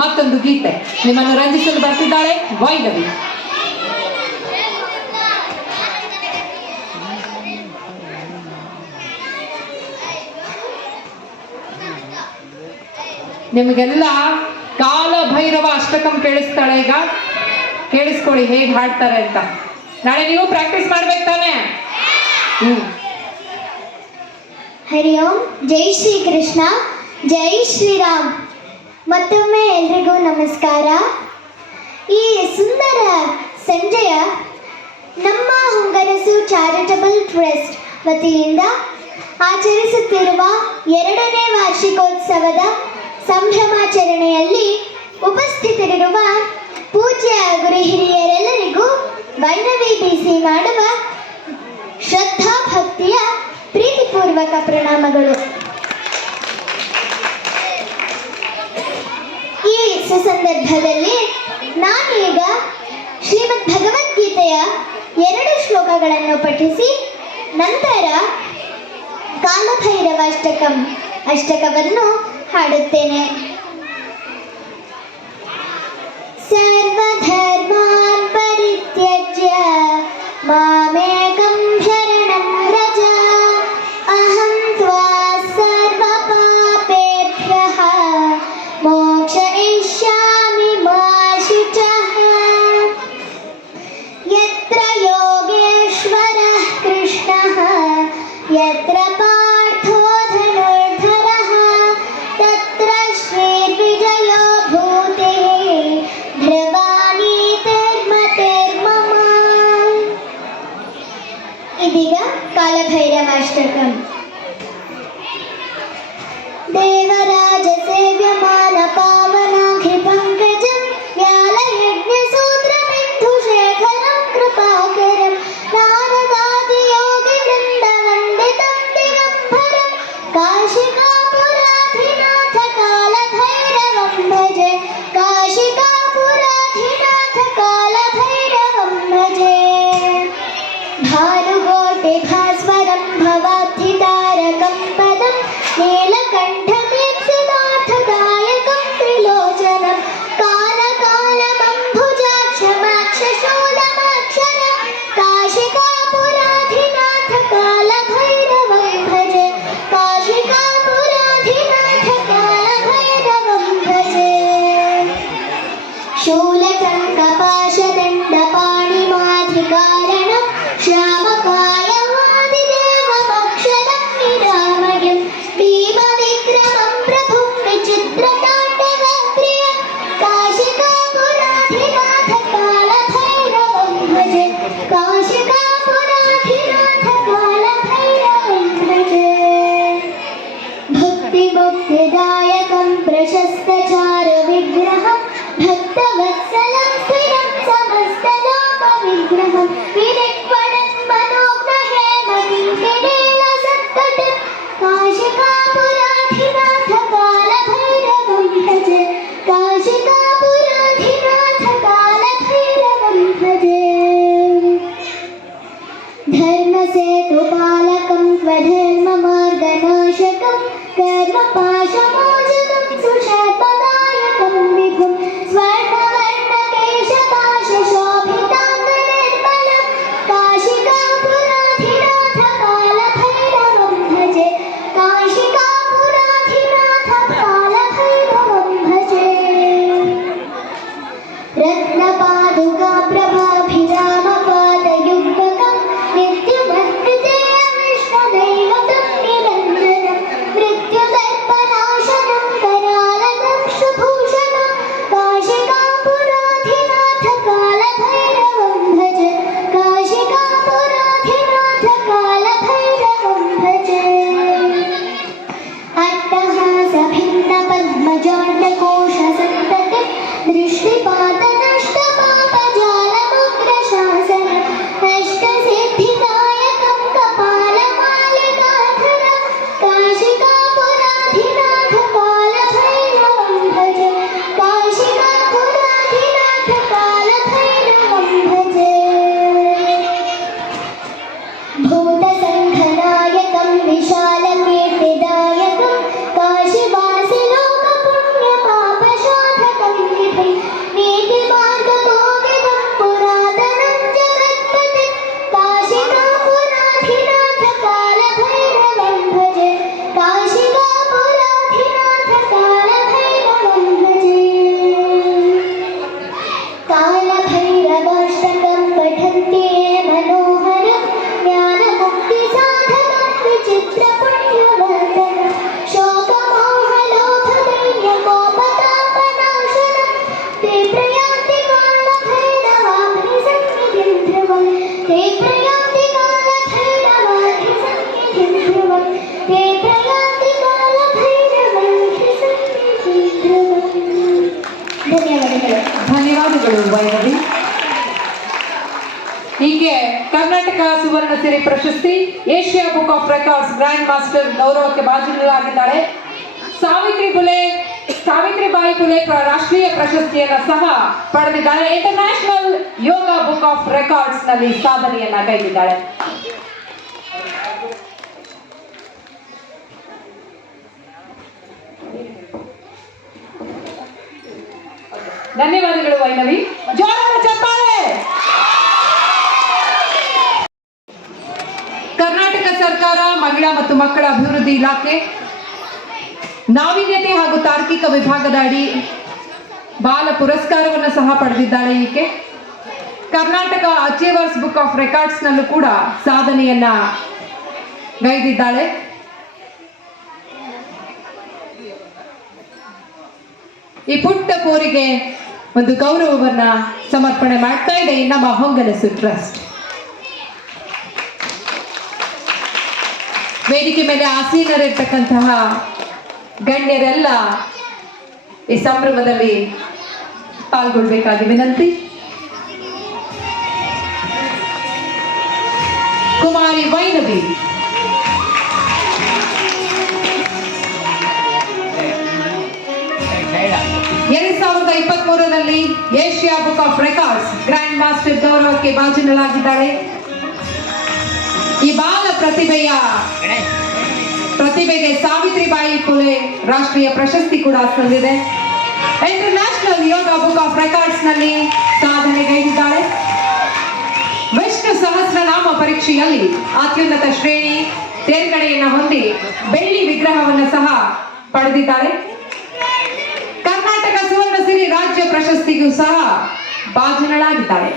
ಮತ್ತೊಂದು ಗೀತೆ ನಿಮ್ಮನ್ನು ರಂಜಿಸಲು ಬರ್ತಿದ್ದಾಳೆ ವೈದವಿ. ನಿಮಗೆಲ್ಲ ಕಾಲಭೈರವ ಅಷ್ಟಕಂ ಕೇಳಿಸ್ತಾಳೆ. ಈಗ ಕೇಳಿಸ್ಕೊಳ್ಳಿ ಹೇಗೆ ಹಾಡ್ತಾರೆ ಅಂತ. ನಾಳೆ ನೀವು ಪ್ರಾಕ್ಟೀಸ್ ಮಾಡ್ಬೇಕು ತಾನೆ. ಹರಿ ಓಂ. ಜೈ ಶ್ರೀ ಕೃಷ್ಣ, ಜೈ ಶ್ರೀರಾಮ್. ಮತ್ತೊಮ್ಮೆ ಎಲ್ರಿಗೂ ನಮಸ್ಕಾರ. ಈ ಸುಂದರ ಸಂಜೆಯ ನಮ್ಮ ಹೊಂಗನಸು ಚಾರಿಟಬಲ್ ಟ್ರಸ್ಟ್ ವತಿಯಿಂದ ಆಚರಿಸುತ್ತಿರುವ 2ನೇ ವಾರ್ಷಿಕೋತ್ಸವದ ಸಂಭ್ರಮಾಚರಣೆಯಲ್ಲಿ ಉಪಸ್ಥಿತರಿರುವ ಪೂಜ್ಯ ಗುರು ಹಿರಿಯರೆಲ್ಲರಿಗೂ ವೈನವಿ ಬಿಸಿ ಮಾಡುವ ಶ್ರದ್ಧಾ ಭಕ್ತಿಯ ಪ್ರೀತಿಪೂರ್ವಕ ಪ್ರಣಾಮಗಳು. ಈ ಸುಸಂದರ್ಭದಲ್ಲಿ ನಾನೀಗ ಶ್ರೀಮದ್ ಭಗವದ್ಗೀತೆಯ 2 ಶ್ಲೋಕಗಳನ್ನು ಪಠಿಸಿ ನಂತರ ಕಾಲಭೈರವ ಅಷ್ಟಕವನ್ನು ಹಾಡುತ್ತೇನೆ. ಸರ್ವಧರ್ಮಾನ್ ಪರಿತ್ಯಜ್ಯ ಮಾಮೇಕಂ ಶರಣಂ ವ್ರಜ ಅಹಂ ತ್ವಾ ಸರ್ವಪಾಪೇಭ್ಯಃ ಮೋಕ್ಷಯಿಷ್ಯಾಮಿ ಮಾ ಶುಚಃ. ಯತ್ರ ಯೋಗೇಶ್ವರಃ ಕೃಷ್ಣಃ ಯತ್ರ ಪಾರ್ಥೋ ಧನುರ್ಧರಃ ತತ್ರ ಶ್ರೀರ್ವಿಜಯೋ ಭೂತಿಃ ಧ್ರುವಾನೀತಿರ್ಮತಿರ್ಮಮ. ಇದೀಗ ಕಾಲಭೈರವಾಷ್ಟಕಂ. ದೇವರಾಜ ಸೇವ್ಯಮಾನ ಪಾವನಾಘಿ ಪಂಕಜಂ ವ್ಯಾಲಯಜ್ಞಸೂತ್ರಬಿಂದು ಶೇಖರಂ ಕೃಪಾಕರಂ ನಾರದಾದಿ ಯೋಗಿ ವೃಂದ ವಂದಿತಂ ದಿಗಂಬರಂ ಕಾಶಿಕಾಪುರಾಧಿನಾಥ ಕಾಲಭೈರವಂ ಭಜೆ ಕಾಶಿಕಾಪುರಾಧಿನಾಥ ಕಾಲಭೈರವಂ ಭಜೆ. ಭಾನುಕೋಟಿ ಭಾಸ್ವರಂ ಭವಾಬ್ಧಿತಾರಕಂ ಪದಂ ನೀಲಕಂಠಮೀಪ್ಸಿತಾರ್ಥದಾಯಕಂ ತ್ರಿಲೋಚನಂ ಕಾಲಕಾಲಮಂಭುಜಾಕ್ಷಮಾಕ್ಷಶೂಲಮಾಕ್ಷರಂ ಕಾಶಿಕಾಪುರಾಧಿನಾಥ ಕಾಲಭೈರವಂ ಭಜೆ ಕಾಶಿಕಾಪುರಾಧಿನಾಥ ಕಾಲಭೈರವಂ ಭಜೆ. ಶೂಲಟಂಕಪಾಶದಂಡಪಾಣಿಮಾಧಿಕಾರಣಂ ಶ್ಯಾಮಕಾಯವಾದಿದೇವಮಕ್ಷರಂ ನಿರಾಮಯಂ ಭೀಮವಿಕ್ರಮಂ ಪ್ರಭುಂ ವಿಚಿತ್ರತಾಂಡವಕ್ರಿಯಂ ಕಾಶಿಕಾಪುರಾಧಿನಾಥ ಕಾಲಭೈರವಂ ಭಜೆ ಕಾಶಿಕಾಪುರಾಧಿನಾಥ ಕಾಲಭೈರವಂ ಭಜೆ. ಭಕ್ತಿಮುಕ್ತಿದಾಯಕಂ ಪ್ರಶಸ್ತಚಾರ ವಿಗ್ರಹಂ ಭಕ್ತವತ್ಸಲಂ ಸ್ಥಿರಂ ಸಮಸ್ತಲೋಕವಿಗ್ರಹಂ ವಿರಿಕ್ವಣಂ ಮನೋಗ್ರಹೇಮಕಿಂಕಿಣೀಲಸತ್ಕಟಂ ಕಾಶಿಕಾಪುರಾಧಿನಾಥ ಕಾಲಭೈರವಂ ಭಜೆ ಕಾಶಿಕಾಪುರಾಧಿನಾಥ ಕಾಲಭೈರವಂ ಭಜೆ. ಧರ್ಮಸೇತುಪಾಲಕಂ ಸ್ವಧರ್ಮಮಾರ್ಗನಾಶಕಂ ಕರ್ಮಪಾಶಮೋಚಕಂ ಸುಷಾತ್ಮದಾಯಕಂ ವಿಭುಂ ಸ್ವರ್ಣವರ್ಣಕೇಶಪಾಶಶೋಭಿತಾಂಗನಿರ್ಮಲಂ ಕಾಶಿಕಾಪುರಾಧಿನಾಥ ಕಾಲಭೈರವಂ ಭಜೆ ಕಾಶಿಕಾಪುರಾಧಿನಾಥ ಕಾಲಭೈರವಂ ಭಜೆ. ರತ್ನಪಾದುಕಾ ಪ್ರಭಾಭಿರಾಮಪಾದಯುಗ್ಮಕಂ ನಿತ್ಯಮದ್ವಿತೀಯ ವಿಷ್ಣುದೈವತಂ ನಿರಂಜನಂ ಮೃತ್ಯುದರ್ಪನಾಶನಂ ಕರಾಲದಂ ಶುಭೂಷಣಂ ಕಾಶಿಕಾಪುರಾಧಿನಾಥ ಕಾಲಭೈರವಂ ಭಜೆ ಕಾಶಿಕಾಪುರಾಧಿನಾಥ ಕಾಲಭೈರವಂ ಭಜೆ. ಅಟ್ಟಹಾಸಭಿನ್ನ ಪದ್ಮಜಾಂಡಕೋಶ ಸಂತತಿ ದೃಷ್ಟಿಪಾತ ನಷ್ಟ ಪಾಪಜಾಲಮಗ್ರಶಾಸನಂ ಅಷ್ಟಸಿದ್ಧಿದಾಯಕಂ ಕಪಾಲಮಾಲಿಕಾಧರಂ ಕಾಶಿಕಾಪುರಾಧಿನಾಥ ಕಾಲಭೈರವಂ ಭಜೆ ಕಾಶಿಕಾಪುರಾಧಿನಾಥ ಕಾಲಭೈರವಂ ಭಜೆ. ಭೂತಸಂಘನಾಯಕಂ ವಿಶಾಲಕೀರ್ತಿದಾಯಕಂ ಕಾಶಿವಾಸಿ ಲೋಕಪುಣ್ಯಪಾಪಶೋಧಕಂ ಧನ್ಯವಾದಗಳು ವೈಭವಿ. ಹೀಗೆ ಕರ್ನಾಟಕ ಸುವರ್ಣ ಸಿರಿ ಪ್ರಶಸ್ತಿ, Asia book of records grand master ಗೌರವಕ್ಕೆ ಭಾಜನರಾಗಿದ್ದಾಳೆ. ಸಾವಿತ್ರಿಬಾಯಿ ಫುಲೆ ರಾಷ್ಟ್ರೀಯ ಪ್ರಶಸ್ತಿಯನ್ನ ಸಹ ಪಡೆದಿದ್ದಾಳೆ. International yoga book of records ನಲ್ಲಿ ಸಾಧನೆಯನ್ನ ಕೈದಿದ್ದಾಳೆ. ಧನ್ಯವಾದಗಳು ವೈನವಿ. ಜೋರಾದ ಚಪ್ಪಾಳೆ. ಕರ್ನಾಟಕ ಸರ್ಕಾರ ಮಹಿಳಾ ಮತ್ತು ಮಕ್ಕಳ ಅಭಿವೃದ್ಧಿ ಇಲಾಖೆ ನಾವೀನ್ಯತೆ ಹಾಗೂ ತಾರ್ಕಿಕ ವಿಭಾಗದ ಅಡಿ ಬಾಲ ಪುರಸ್ಕಾರವನ್ನು ಸಹ ಪಡೆದಿದ್ದಾಳೆ ಈಕೆ. Karnataka achievers book of records ನಲ್ಲೂ ಕೂಡ ಸಾಧನೆಯನ್ನ ಗೈದಿದ್ದಾಳೆ. ಈ ಪುಟ್ಟ ಪೋರಿಗೆ ಒಂದು ಗೌರವವನ್ನ ಸಮರ್ಪಣೆ ಮಾಡ್ತಾ ಇದೆ ನಮ್ಮ ಹೊಂಗನಸು ಟ್ರಸ್ಟ್. ವೇದಿಕೆ ಮೇಲೆ ಆಸೀನರಿರ್ತಕ್ಕಂತಹ ಗಣ್ಯರೆಲ್ಲ ಈ ಸಂಭ್ರಮದಲ್ಲಿ ಪಾಲ್ಗೊಳ್ಬೇಕಾಗಿ ವಿನಂತಿ. ಕುಮಾರಿ ವೈನವಿ, 2023ರಲ್ಲಿ Asia book of records grand master ಗೌರವಕ್ಕೆ ಭಾಜನರಾಗಿದ್ದಾಳೆ. ಈ ಬಾಲ ಪ್ರತಿಭೆಗೆ ಸಾವಿತ್ರಿಬಾಯಿ ಫುಲೆ ರಾಷ್ಟ್ರೀಯ ಪ್ರಶಸ್ತಿ ಕೂಡ ಸಂದಿದೆ. International yoga book of records ನಲ್ಲಿ ಸಾಧನೆಗೈದಿದ್ದಾಳೆ. ವಿಷ್ಣು ಸಹಸ್ರನಾಮ ಪರೀಕ್ಷೆಯಲ್ಲಿ ಅತ್ಯುನ್ನತ ಶ್ರೇಣಿ ತೇರ್ಗಡೆಯನ್ನು ಹೊಂದಿ ಬೆಳ್ಳಿ ವಿಗ್ರಹವನ್ನು ಸಹ ಪಡೆದಿದ್ದಾಳೆ. ಕರ್ನಾಟಕ ಸುವರ್ಣ ಸಿರಿ ರಾಜ್ಯ ಪ್ರಶಸ್ತಿಗೂ ಸಹ ಭಾಜನಳಾಗಿದ್ದಾಳೆ.